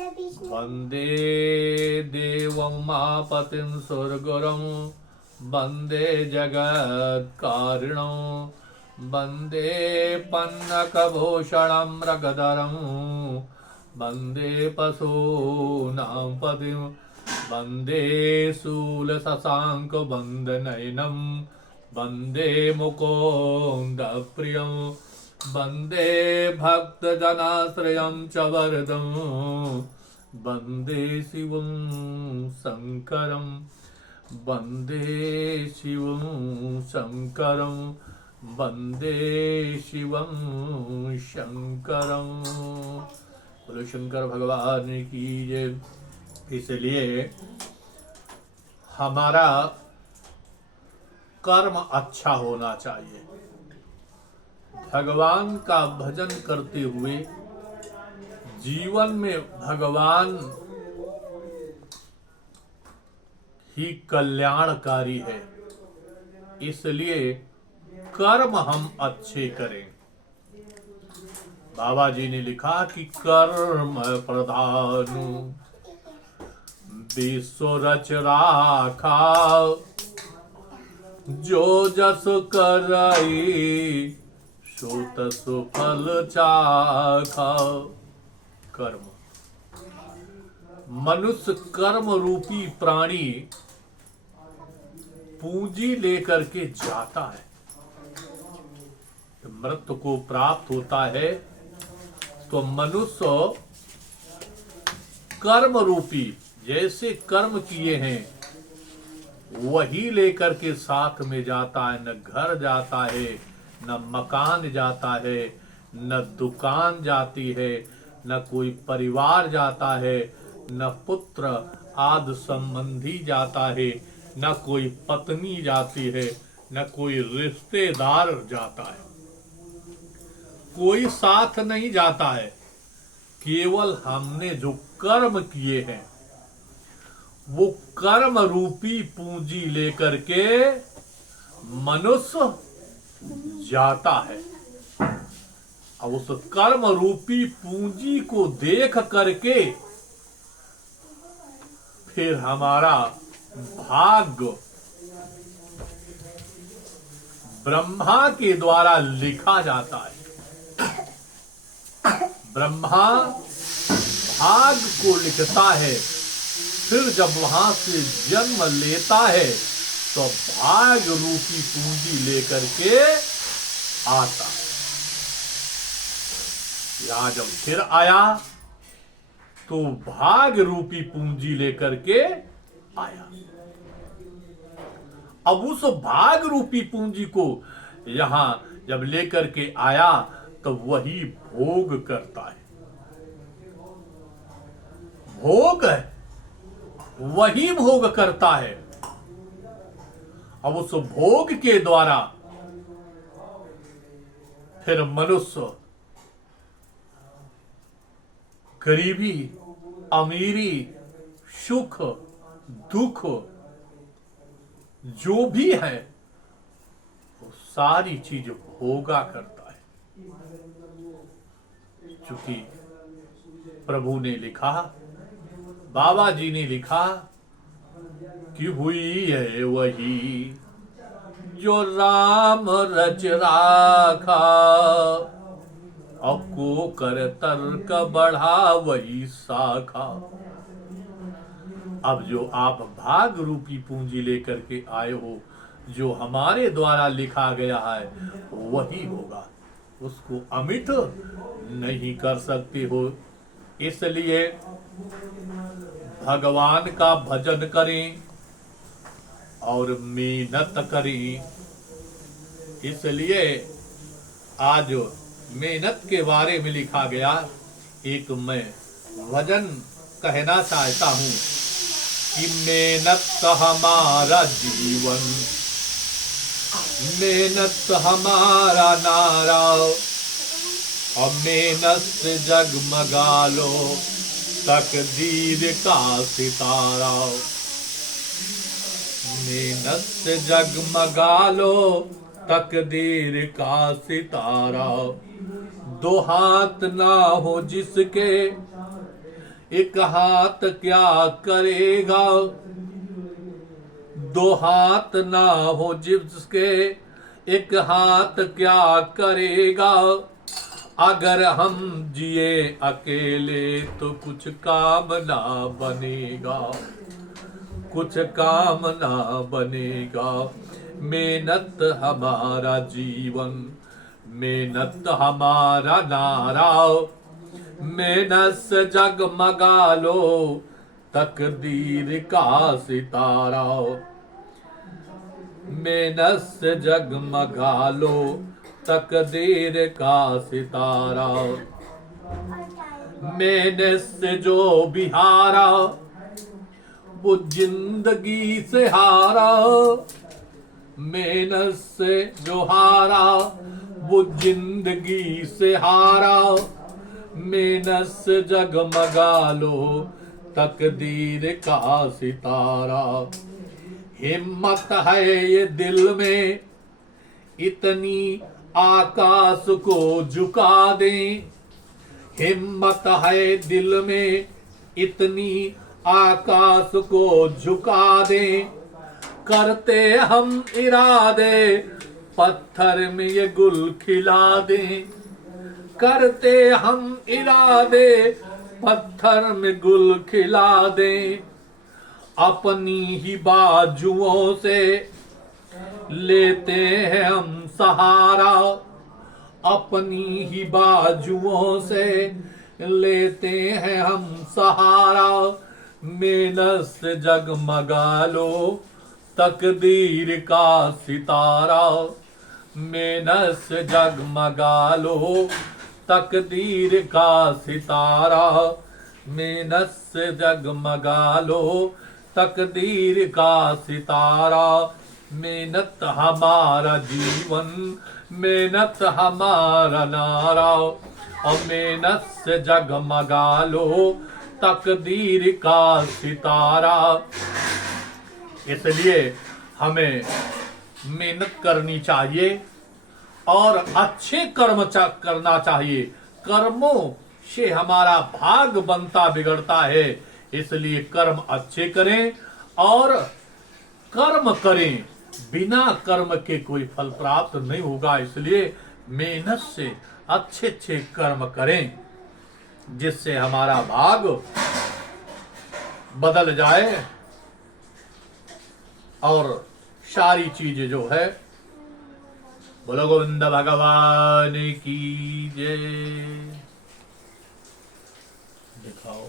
वन्दे देवं मापतिं सुरगुरुं वन्दे जगत्कारिणं वन्दे पन्नकभूषणं मृगधरं वन्दे पशूनां पतिं वन्दे शूलशशाङ्कवन्दनयनं वन्दे मुकुन्दप्रियं वन्दे भक्तजनाश्रयं च वरदं वन्दे शिवं शङ्करं वन्दे शिवं शङ्करं वन्दे शिवं शङ्करं। बोलो शंकर भगवान की जय। इसलिए हमारा कर्म अच्छा होना चाहिए। भगवान का भजन करते हुए जीवन में भगवान ही कल्याणकारी है, इसलिए कर्म हम अच्छे करें। बाबा जी ने लिखा कि कर्म प्रधान विश्व रच राखा, जो जस करई सो तस फल चाखा। कर्म, मनुष्य कर्म रूपी प्राणी पूंजी लेकर के जाता है। मृत्यु को प्राप्त होता है तो मनुष्य कर्म रूपी जैसे कर्म किए हैं वही लेकर के साथ में जाता है। न घर जाता है, न मकान जाता है, न दुकान जाती है, न कोई परिवार जाता है, न पुत्र आदि संबंधी जाता है, न कोई पत्नी जाती है, न कोई रिश्तेदार जाता है, कोई साथ नहीं जाता है। केवल हमने जो कर्म किए हैं वो कर्म रूपी पूंजी लेकर के मनुष्य जाता है। अब उस कर्म रूपी पूंजी को देख करके फिर हमारा भाग्य ब्रह्मा के द्वारा लिखा जाता है। ब्रह्मा भाग्य को लिखता है, फिर जब वहां से जन्म लेता है तो भाग्य रूपी पूंजी लेकर के आता है। यहाँ जब फिर आया तो भाग्य रूपी पूंजी लेकर के आया। अब उस भाग्य रूपी पूंजी को यहां जब लेकर के आया तो वही भोग करता है। भोग है, वही भोग करता है। अब उस भोग के द्वारा फिर मनुष्य गरीबी, अमीरी, सुख, दुख जो भी है वो सारी चीज भोगा करता है। चूंकि प्रभु ने लिखा, बाबा जी ने लिखा कि हुई है वही जो राम रच राखा, अब को कर तर्क बढ़ा वही शाखा। अब जो आप भाग रूपी पूंजी लेकर के आए हो, जो हमारे द्वारा लिखा गया है वही होगा, उसको अमिट नहीं कर सकते हो। इसलिए भगवान का भजन करें और मेहनत करें। इसलिए आज मेहनत के बारे में लिखा गया। एक मैं भजन कहना चाहता हूं कि मेहनत हमारा जीवन, मेहनत हमारा नारा, और मेहनत से जगमगा लो तकदीर का सितारा। मेहनत से जगमगा लो तकदीर का सितारा। दो हाथ ना हो जिसके एक हाथ क्या करेगा, दो हाथ ना हो जिसके, एक हाथ क्या करेगा। अगर हम जिए अकेले तो कुछ काम ना बनेगा, कुछ काम ना बनेगा। मेहनत हमारा जीवन, मेहनत हमारा नारा, मेहनत से जगमगा लो तकदीर का सितारा। मेहनत से जगमगा लो तकदीर का सितारा। मेहनत से जो भी हारा वो जिंदगी से हारा, मेहनत से जो हारा वो जिंदगी से हारा। मेहनत से जगमगा लो तकदीर का सितारा। हिम्मत है ये दिल में इतनी आकाश को झुका दें, हिम्मत है दिल में इतनी आकाश को झुका दें। करते हम इरादे पत्थर में ये गुल खिला दें, करते हम इरादे पत्थर में गुल खिला दें। अपनी ही बाजुओं से लेते हैं हम सहारा, अपनी ही बाजुओं से लेते हैं हम सहारा। मेहनत से जगमगा लो तकदीर का सितारा, मेहनत से जगमगा लो तकदीर का सितारा। मेहनत से जगमगा लो तकदीर का सितारा। मेहनत हमारा जीवन, मेहनत हमारा नारा, और मेहनत से जगमगा लो तकदीर का सितारा। इसलिए हमें मेहनत करनी चाहिए और अच्छे कर्म करना चाहिए। कर्मों से हमारा भाग बनता बिगड़ता है, इसलिए कर्म अच्छे करें और कर्म करें। बिना कर्म के कोई फल प्राप्त नहीं होगा, इसलिए मेहनत से अच्छे अच्छे कर्म करें जिससे हमारा भाग बदल जाए और सारी चीजें जो है। बोलो गोविंद भगवान की जय। दिखाओ।